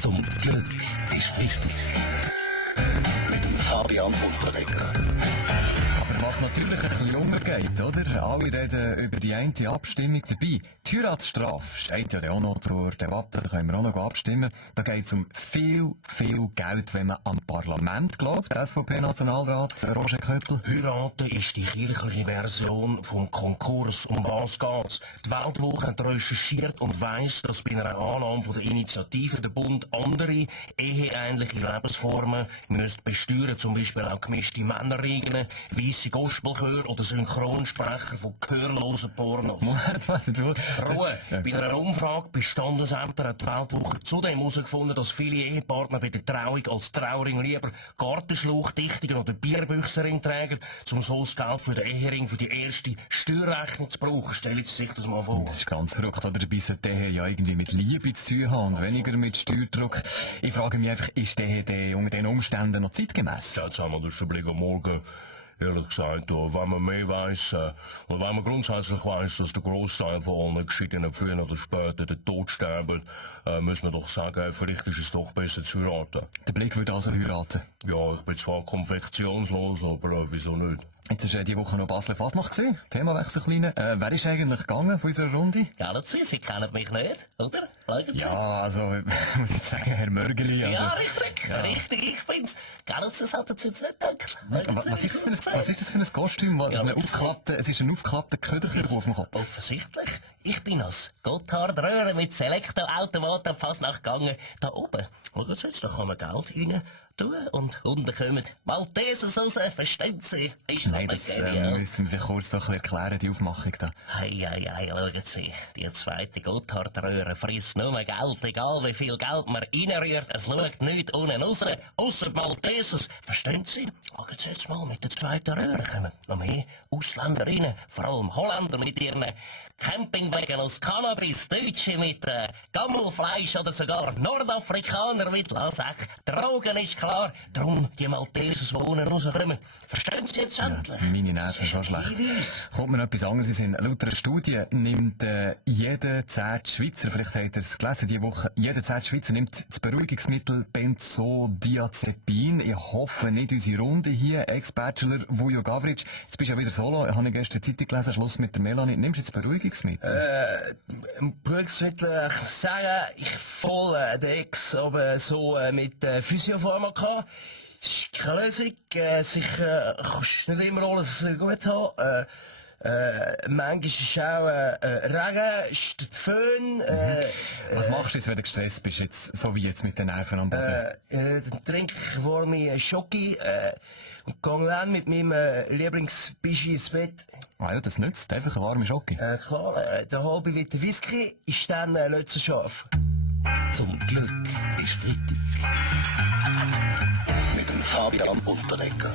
Zum Glück ist wichtig. Mit dem Fabian Unterweger. Aber was natürlich ein bisschen untergeht, oder? Alle reden über die eine Abstimmung dabei. Die Heiratsstrafe steht ja auch noch zur Debatte, da können wir auch noch abstimmen. Da geht es um viel, viel Geld, wenn man am Parlament glaubt. Der SVP-Nationalrat Roger Köppel. Heiraten ist die kirchliche Version vom Konkurs. Um was geht's? Die Weltwoche hat recherchiert und weiss, dass bei einer Annahme von der Initiative der Bund andere eheähnliche Lebensformen müsste besteuern, zum Beispiel auch gemischte Männerregeln, weisse Gospelchör oder Synchronsprecher von gehörlosen Pornos. Ruhe. Bei einer Umfrage bei Standesämtern hat die Weltwoche zudem herausgefunden, dass viele Ehepartner bei der Trauung als Trauring lieber Gartenschlauchdichtungen oder Bierbüchsering tragen, um so das Geld für den Ehering für die erste Steuerrechnung zu brauchen. Stellen Sie sich das mal vor. Das ist ganz verrückt, oder? Dabei sollte der ja irgendwie mit Liebe zu tun haben und weniger mit Steuerdruck. Ich frage mich einfach, ist der unter den Umständen noch zeitgemäß? Jetzt haben wir das Blick am Morgen. Ehrlich gesagt, wenn man mehr weiss, oder wenn man grundsätzlich weiss, dass der Grossteil von allen Geschiedenen früher oder später den Tod sterben, muss man doch sagen, vielleicht ist es doch besser zu heiraten. Der Blick würde also heiraten. Ja, ich bin zwar konfektionslos, aber wieso nicht? Jetzt ist die Woche noch Basler Fasnacht gewesen. Themawechsel kleine. Wer ist eigentlich gegangen von unserer Runde? Kennen Sie kennen mich nicht, oder? Schauen Sie. Ja, also, muss ich sagen, Herr Mörgeli. Also, Ja, richtig, ich bin's. Kennen Sie es, hat jetzt nicht gedacht. Was ist das für ein Kostüm? Es ist ein aufgeklappter Köderkörper auf dem Kopf. Offensichtlich. Ich bin als Gotthard Röhre mit Selektoautomat am Fasnacht gegangen. Da oben. Schauen Sie jetzt, da kann man Geld rein tun und unten kommen Maltesers raus. Verstehen Sie? Ist Nein, das müssen wir kurz doch erklären, die Aufmachung da. Hei, schauen Sie. Die zweite Gotthard-Röhre frisst nur Geld, egal wie viel Geld man reinrührt. Es schaut nichts unten raus, ausser Maltesers. Verstehen Sie? Schauen Sie jetzt mal, mit der zweiten Röhre kommen noch mehr Ausländer rein, vor allem Holländer mit ihren Campingwagen aus Cannabis, Deutsche mit Gammelfleisch oder sogar Nordafrikaner mit Lasech. Drogen ist klar, darum die Maltesers, die unten rauskommen. Verstehen Sie jetzt endlich? Meine Nerven schon schlecht. Kommt mir noch etwas anderes in Sinn. Laut einer Studie nimmt jeder 10. Schweizer, vielleicht habt ihr es gelesen, diese Woche, jeder 10. Schweizer nimmt das Beruhigungsmittel Benzodiazepin. Ich hoffe nicht unsere Runde hier, Ex-Bachelor Vujo Gavric. Jetzt bist du ja wieder solo. Ich habe gestern Zeitung gelesen, Schluss mit der Melanie. Nimmst du jetzt Beruhigungsmittel? Beruhigungsmittel, ich kann sagen, ich voll der Ex, aber so mit Physiopharmaka. Ist keine Lösung. Sicher kannst du nicht immer alles gut haben. Manchmal ist auch Regen, ist der Föhn. Was machst du jetzt, wenn du gestresst bist, jetzt, so wie jetzt mit den Nerven am Boden? Dann trinke ich vor mir Schoki und gehe dann mit meinem Lieblingsbischi ins Bett. Ah ja, das nützt. Einfach eine warme Schocke. Klar, der halbe Liter Whisky ist dann nicht so scharf. Zum Glück ist Freitag. Mit dem Fabian Unterweger.